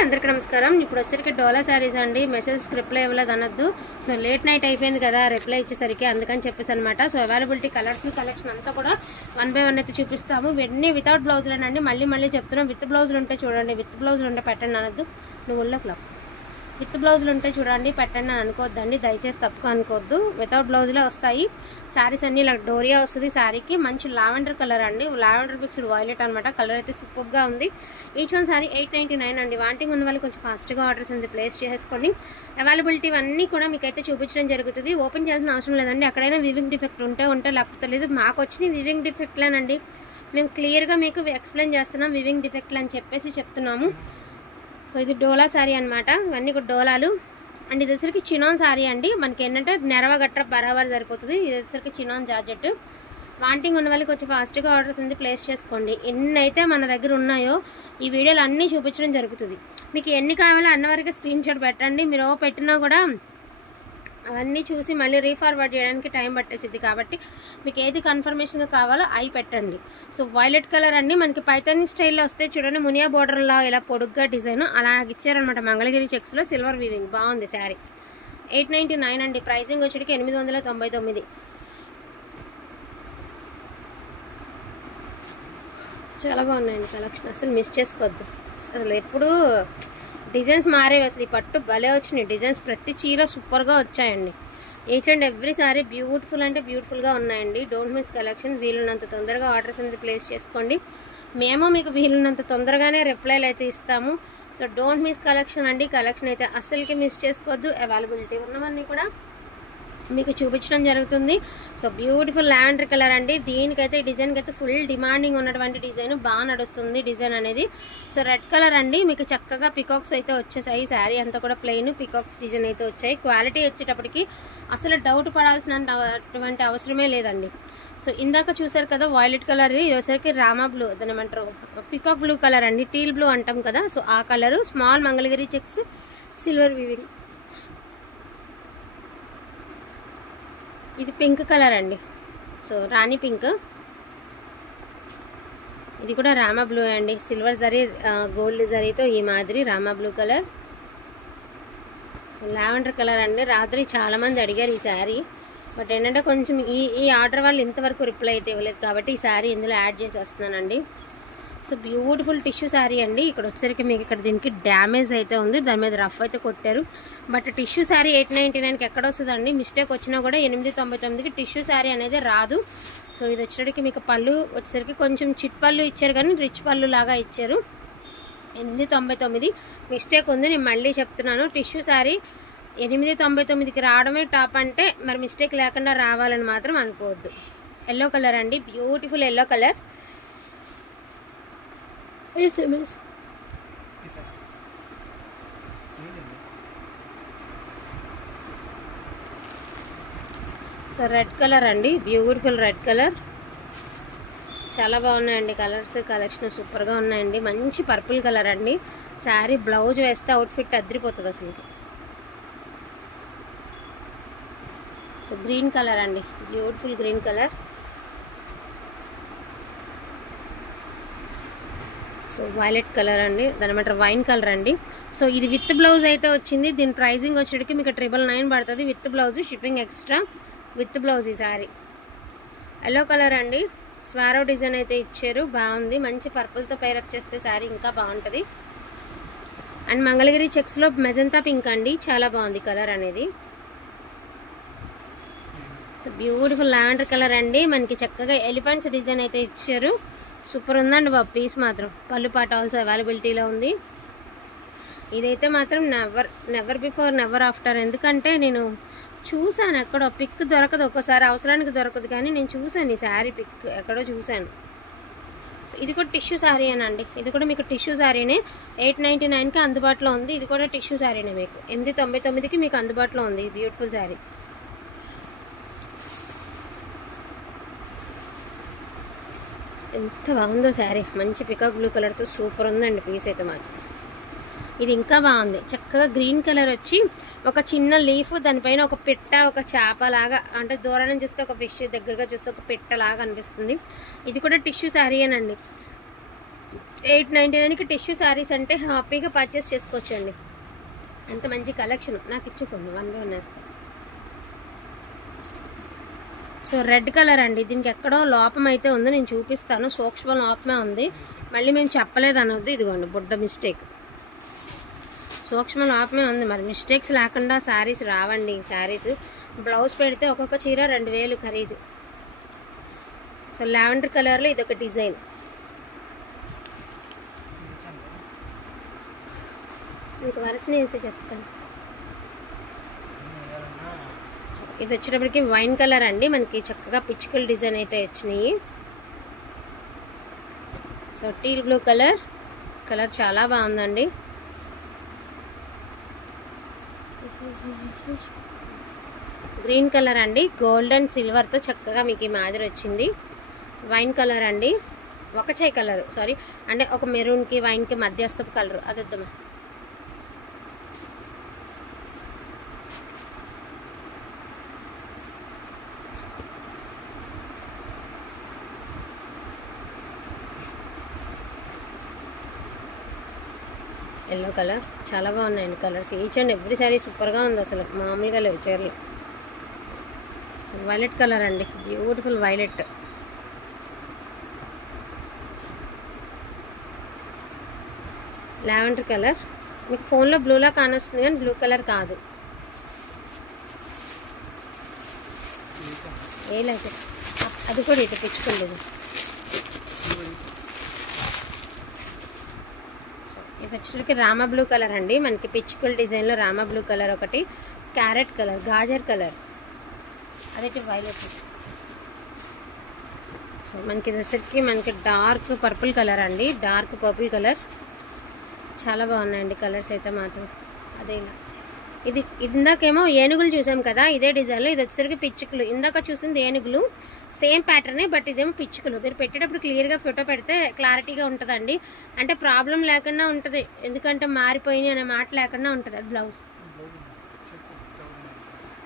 అందరికీ నమస్కారం. ఇప్పుడు వచ్చేసరికి డోలా శారీస్ అండి. మెసేజ్ రిప్లై ఇవ్వలేదు అనొద్దు. సో లేట్ నైట్ అయిపోయింది కదా రిప్లై ఇచ్చేసరికి, అందుకని చెప్పేసి అనమాట. సో అవైలబిలిటీ కలర్స్ కలెక్షన్ అంతా కూడా 1 by 1 అయితే చూపిస్తాము. ఇవన్నీ వితౌట్ బ్లౌజులేనండి. మళ్ళీ చెప్తున్నాం, విత్ బ్లౌజులు ఉంటే చూడండి, విత్ బ్లౌజులు ఉంటే పెట్టండి అనొద్దు. నువ్వు ఉళ్ళకి విత్ బ్లౌజులు ఉంటే చూడండి పెట్టండి అని అనుకోవద్దండి, దయచేసి తప్పుగా అనుకోవద్దు. వితౌట్ బ్లౌజులే వస్తాయి. శారీస్ అన్నీ ఇలా డోరియా వస్తుంది. శారీకి మంచి లావెండర్ కలర్ అండి, లావెండర్ మిక్స్డ్ వైలెట్ అనమాట. కలర్ అయితే సూపర్గా ఉంది. ఈచ్ వన్ శారీ 899 అండి. వాంటింగ్ ఉన్న వాళ్ళు కొంచెం ఫాస్ట్గా ఆర్డర్స్ అనేది ప్లేస్ చేసుకోండి. అవైలబిలిటీ అన్నీ కూడా మీకైతే చూపించడం జరుగుతుంది. ఓపెన్ చేయాల్సిన అవసరం లేదండి. అక్కడైనా వివింగ్ డిఫెక్ట్ ఉంటే లేకపోతే లేదు. మాకు వచ్చిన వివింగ్ డిఫెక్ట్లేనండి. మేము క్లియర్గా మీకు ఎక్స్ప్లెయిన్ చేస్తున్నాం వివింగ్ డిఫెక్ట్లు అని చెప్పేసి చెప్తున్నాము. సో ఇది డోలా శారీ అనమాట. ఇవన్నీ కూడా డోలాలు అండ్ ఇది వచ్చరికి చినాన్ శారీ అండి. మనకి ఏంటంటే నెరవ గట్ర బరాబర్ సరిపోతుంది. ఇది వచ్చరికి చినాన్ జార్జెట్. వాంటింగ్ ఉన్న వాళ్ళకి కొంచెం ఫాస్ట్గా ఆర్డర్స్ ఉంది ప్లేస్ చేసుకోండి. ఎన్నైతే మన దగ్గర ఉన్నాయో ఈ వీడియోలు అన్నీ చూపించడం జరుగుతుంది. మీకు ఎన్ని కావాలో అన్నవరకు స్క్రీన్ షాట్ పెట్టండి. మీరు పెట్టినా కూడా అవన్నీ చూసి మళ్ళీ రీఫార్వర్డ్ చేయడానికి టైం పట్టేసిద్ది. కాబట్టి మీకు ఏది కన్ఫర్మేషన్గా కావాలో అవి పెట్టండి. సో వైలెట్ కలర్ అండి. మనకి పైతాని స్టైల్లో వస్తే చూడండి, మునియా బోర్డర్లో ఇలా పొడుగ్గా డిజైన్ అలా ఇచ్చారనమాట. మంగళగిరి చెక్స్లో సిల్వర్ వీవింగ్ బాగుంది శారీ. 899 అండి. ప్రైసింగ్ వచ్చేటికి 899. చాలా బాగున్నాయండి కలెక్షన్, అసలు మిస్ చేసుకోవద్దు. అసలు ఎప్పుడు డిజైన్స్ మారేవి, అసలు ఈ పట్టు భలే వచ్చినాయి డిజైన్స్. ప్రతి చీర సూపర్గా వచ్చాయండి. Each and every sorry beautiful అంటే బ్యూటిఫుల్గా ఉన్నాయండి. Don't miss collection. వీలున్నంత తొందరగా ఆర్డర్స్ అనేది ప్లేస్ చేసుకోండి. మేము మీకు వీలున్నంత తొందరగానే రిప్లైలు అయితే ఇస్తాము. సో డోంట్ మిస్ కలెక్షన్ అండి. కలెక్షన్ అయితే అస్సలకి మిస్ చేసుకోవద్దు. అవైలబిలిటీ ఉన్నవన్నీ కూడా మీకు చూపించడం జరుగుతుంది. సో బ్యూటిఫుల్ లావెండర్ కలర్ అండి. దీనికైతే ఈ డిజైన్కి అయితే ఫుల్ డిమాండింగ్ ఉన్నటువంటి డిజైన్, బాగా నడుస్తుంది డిజైన్ అనేది. సో రెడ్ కలర్ అండి. మీకు చక్కగా పికాక్స్ అయితే వచ్చేసాయి. శారీ అంతా కూడా ప్లెయిన్ పికాక్స్ డిజైన్ అయితే వచ్చాయి. క్వాలిటీ వచ్చేటప్పటికి అసలు డౌట్ పడాల్సినటువంటి అవసరమే లేదండి. సో ఇందాక చూసారు కదా వైలెట్ కలర్, వచ్చేసరికి రామా బ్లూ దాని ఏమంటారు, పికాక్ బ్లూ కలర్ అండి. టీల్ బ్లూ అంటాం కదా, సో ఆ colour. Small Mangalagiri checks silver weaving. ఇది పింక్ కలర్ అండి. సో రాణి పింక్. ఇది కూడా రామా బ్లూ అండి. సిల్వర్ జరీ గోల్డ్ జరీతో ఈ మాదిరి Rama blue colour. So lavender colour అండి. రాత్రి చాలామంది అడిగారు ఈ శారీ, బట్ ఏంటంటే కొంచెం ఈ ఆర్డర్ వాళ్ళు ఇంతవరకు రిప్లై అయితే ఇవ్వలేదు కాబట్టి ఈ శారీ ఇందులో యాడ్ చేసి వస్తున్నానండి. సో బ్యూటిఫుల్ టిష్యూ శారీ అండి. ఇక్కడ వచ్చేసరికి మీకు ఇక్కడ దీనికి డ్యామేజ్ అయితే ఉంది, దాని మీద రఫ్ అయితే కొట్టారు. బట్ టిష్యూ శారీ 899కి ఎక్కడ వస్తుందండి? మిస్టేక్ వచ్చినా కూడా 899కి టిష్యూ శారీ అనేది రాదు. సో ఇది వచ్చేసరికి మీకు పళ్ళు వచ్చేసరికి కొంచెం చిట్ పళ్ళు ఇచ్చారు, కానీ రిచ్ పళ్ళు లాగా ఇచ్చారు. 899 మిస్టేక్ ఉంది. నేను మళ్ళీ చెప్తున్నాను, టిష్యూ శారీ 899కి రావడమే టాప్ అంటే మరి మిస్టేక్ లేకుండా రావాలని మాత్రం అనుకోవద్దు. ఎల్లో కలర్ అండి. Beautiful yellow colour. So red colour అండి. Beautiful red colour. చాలా బాగున్నాయండి కలర్స్. కలెక్షన్ సూపర్గా ఉన్నాయండి. మంచి పర్పుల్ కలర్ అండి. శారీ బ్లౌజ్ వేస్తే అవుట్ఫిట్ అదిరిపోతుంది అసలు. సో గ్రీన్ కలర్ అండి. Beautiful green colour. So violet colour అండి, దాని మాట వైన్ కలర్ అండి. సో ఇది విత్ బ్లౌజ్ అయితే వచ్చింది. దీని ప్రైజింగ్ వచ్చేటికి మీకు 999 పడుతుంది with blouse, shipping extra with blouse. ఈ శారీ ఎల్లో కలర్ అండి. స్వారో డిజైన్ అయితే ఇచ్చారు, బాగుంది. మంచి పర్పుల్తో పేరప్ చేస్తే శారీ ఇంకా బాగుంటుంది. అండ్ మంగళగిరి చెక్స్లో మెజంతా పింక్ అండి. చాలా బాగుంది కలర్ అనేది. సో బ్యూటిఫుల్ లావెండర్ కలర్ అండి. మనకి చక్కగా ఎలిఫెంట్స్ డిజైన్ అయితే ఇచ్చారు. సూపర్ ఉందండి బాబు పీస్ మాత్రం. పళ్ళు పాట ఆల్సో అవైలబిలిటీలో ఉంది. ఇదైతే మాత్రం నెవర్ బిఫోర్ నెవర్ ఆఫ్టర్. ఎందుకంటే నేను చూశాను, ఎక్కడో పిక్ దొరకదు, ఒక్కోసారి అవసరానికి దొరకదు, కానీ నేను చూశాను ఈ శారీ పిక్ ఎక్కడో చూశాను. సో ఇది కూడా టిష్యూ శారీ అనండి. ఇది కూడా మీకు టిష్యూ శారీనే. 899కి అందుబాటులో ఉంది. ఇది కూడా టిష్యూ శారీనే. మీకు 899కి మీకు అందుబాటులో ఉంది ఈ బ్యూటిఫుల్ శారీ. ఎంత బాగుందో శారీ. మంచి పికాక్ బ్లూ కలర్తో సూపర్ ఉందండి పీస్ అయితే మాత్రం. ఇది ఇంకా బాగుంది. చక్కగా గ్రీన్ కలర్ వచ్చి ఒక చిన్న లీఫ్, దానిపైన ఒక పిట్ట, ఒక చేప లాగా, అంటే దూరం నుంచి చూస్తే ఒక ఫిష్, దగ్గరగా చూస్తే ఒక పిట్ట లాగా అనిపిస్తుంది. ఇది కూడా టిష్యూ శారీ అనండి. 899కి టిష్యూ శారీస్ అంటే హ్యాపీగా పర్చేస్ చేసుకోవచ్చండి. అంత మంచి కలెక్షన్. నాకు ఇచ్చుకోండి 1 by 1 వేస్తాను. సో రెడ్ కలర్ అండి. దీనికి ఎక్కడో లోపం అయితే ఉంది, నేను చూపిస్తాను. సూక్ష్మ లోపమే ఉంది, మళ్ళీ మేము చెప్పలేదు అనొద్దు. ఇదిగోండి బుడ్డ మిస్టేక్, సూక్ష్మ లోపమే ఉంది. మరి మిస్టేక్స్ లేకుండా శారీస్ రావండి. శారీస్ బ్లౌజ్ పెడితే ఒక్కొక్క చీర 2000 ఖరీదు. సో లావెండర్ కలర్లో ఇదొక డిజైన్. మీకు వరుసని వేసి చెప్తాను. ఇది వచ్చేటప్పటికి వైన్ కలర్ అండి. మనకి చక్కగా పిచ్చుకల డిజైన్ అయితే వచ్చినాయి. సో టీల్ బ్లూ కలర్ చాలా బాగుందండి. గ్రీన్ కలర్ అండి, గోల్డ్ అండ్ సిల్వర్తో చక్కగా మీకు ఈ మాదిరి వచ్చింది. వైన్ కలర్ అండి, ఒక చేయి కలర్, సారీ అంటే ఒక మెరూన్కి వైన్కి మధ్యస్థపు కలర్. అది వద్దామా. ఎల్లో కలర్ చాలా బాగున్నాయండి colours. Each and every sari సూపర్గా ఉంది, అసలు మామూలుగా లేవు చీరలు. వైలెట్ కలర్ అండి, బ్యూటిఫుల్ వైలెట్. లావెండర్ కలర్, మీకు ఫోన్లో బ్లూలా కానొస్తుంది కానీ బ్లూ కలర్ కాదు. ఏలైతే అది కూడా ఇటు పిచ్చుకోలేదు. ఇది వచ్చేసరికి రామా బ్లూ కలర్ అండి. మనకి పిచ్చుకల్ డిజైన్లో రామా బ్లూ కలర్ ఒకటి, క్యారెట్ కలర్, గాజర్ కలర్, అదైతే వైలెట్. సో మనకి ఇది వచ్చేసరికి మనకి డార్క్ పర్పుల్ కలర్ అండి, డార్క్ పర్పుల్ కలర్. చాలా బాగున్నాయండి కలర్స్ అయితే మాత్రం. అదే ఇది ఇందాకేమో ఏనుగులు చూసాం కదా, ఇదే డిజైన్లో ఇది వచ్చేసరికి పిచ్చుకలు. ఇందాక చూసింది ఏనుగులు, సేమ్ ప్యాటర్నే, బట్ ఇదేమో పిచ్చుకలు. మీరు పెట్టేటప్పుడు క్లియర్గా ఫోటో పెడితే క్లారిటీగా ఉంటుందండి, అంటే ప్రాబ్లం లేకుండా ఉంటుంది. ఎందుకంటే మారిపోయినాయి అనే మాట లేకుండా ఉంటుంది. అది బ్లౌజ్.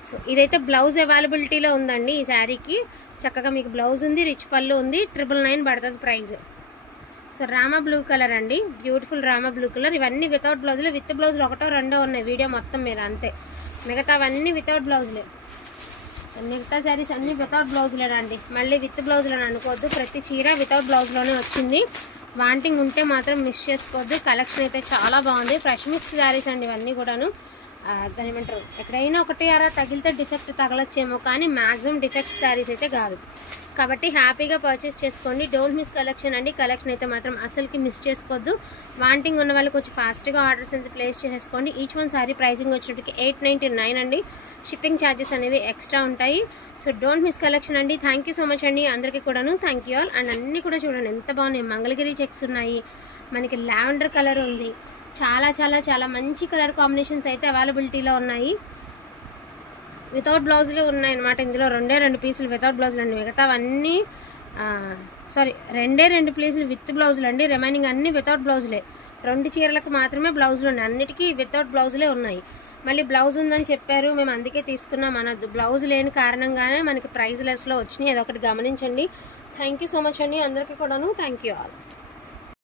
సో ఇదైతే బ్లౌజ్ అవైలబిలిటీలో ఉందండి ఈ శారీకి. చక్కగా మీకు బ్లౌజ్ ఉంది, రిచ్ పళ్ళు ఉంది, 999 పడుతుంది price. So Rama blue colour అండి, బ్యూటిఫుల్ రామా బ్లూ కలర్. ఇవన్నీ వితౌట్ బ్లౌజ్లో, విత్ బ్లౌజ్లో ఒకటో రెండో ఉన్నాయి వీడియో మొత్తం మీద అంతే. మిగతావన్నీ వితౌట్ బ్లౌజ్లే. మిగతా శారీస్ అన్నీ వితౌట్ బ్లౌజ్లేనండి. మళ్ళీ విత్ బ్లౌజ్లో అనుకోవద్దు, ప్రతి చీర వితౌట్ బ్లౌజ్లోనే వచ్చింది. వాంటింగ్ ఉంటే మాత్రం మిస్ చేసుకోవద్దు. కలెక్షన్ అయితే చాలా బాగుంది. ఫ్రెష్ మిక్స్ శారీస్ అండి ఇవన్నీ కూడాను. దాని ఏమంటారు, ఎక్కడైనా ఒకటి అలా తగిలితే డిఫెక్ట్ తగలొచ్చేమో, కానీ మ్యాక్సిమం డిఫెక్ట్ శారీస్ అయితే కాదు. కాబట్టి హ్యాపీగా పర్చేస్ చేసుకోండి. డోంట్ మిస్ కలెక్షన్ అండి. కలెక్షన్ అయితే మాత్రం అసలుకి మిస్ చేసుకోవద్దు. వాంటింగ్ ఉన్న వాళ్ళు కొంచెం ఫాస్ట్గా ఆర్డర్స్ అయితే ప్లేస్ చేసేసుకోండి. ఈచ్ వన్ సారీ ప్రైసింగ్ వచ్చేటికి 899 అండి. షిప్పింగ్ ఛార్జెస్ అనేవి ఎక్స్ట్రా ఉంటాయి. సో డోంట్ మిస్ కలెక్షన్ అండి. థ్యాంక్ యూ సో మచ్ అండి అందరికీ కూడాను. Thank you all. అండ్ అన్నీ కూడా చూడండి ఎంత బాగున్నాయి. మంగళగిరి చెక్స్ ఉన్నాయి, మనకి లావెండర్ కలర్ ఉంది. చాలా చాలా చాలా మంచి కలర్ కాంబినేషన్స్ అయితే అవైలబిలిటీలో ఉన్నాయి. వితౌట్ బ్లౌజులు ఉన్నాయన్నమాట. ఇందులో 2 పీసులు వితౌట్ బ్లౌజులు అండి. మిగతావన్నీ సారీ 2 పీసులు విత్ బ్లౌజులు అండి. రిమైనింగ్ అన్నీ వితౌట్ బ్లౌజులే. 2 చీరలకు మాత్రమే బ్లౌజులు ఉన్నాయి. అన్నిటికీ వితౌట్ బ్లౌజులే ఉన్నాయి. మళ్ళీ బ్లౌజ్ ఉందని చెప్పారు, మేము అందుకే తీసుకున్నాం అనొద్దు. బ్లౌజ్ లేని కారణంగానే మనకి ప్రైస్ లెస్లో వచ్చినాయి. అదొకటి గమనించండి. థ్యాంక్ యూ సో మచ్ అండి అందరికీ కూడాను. Thank you all.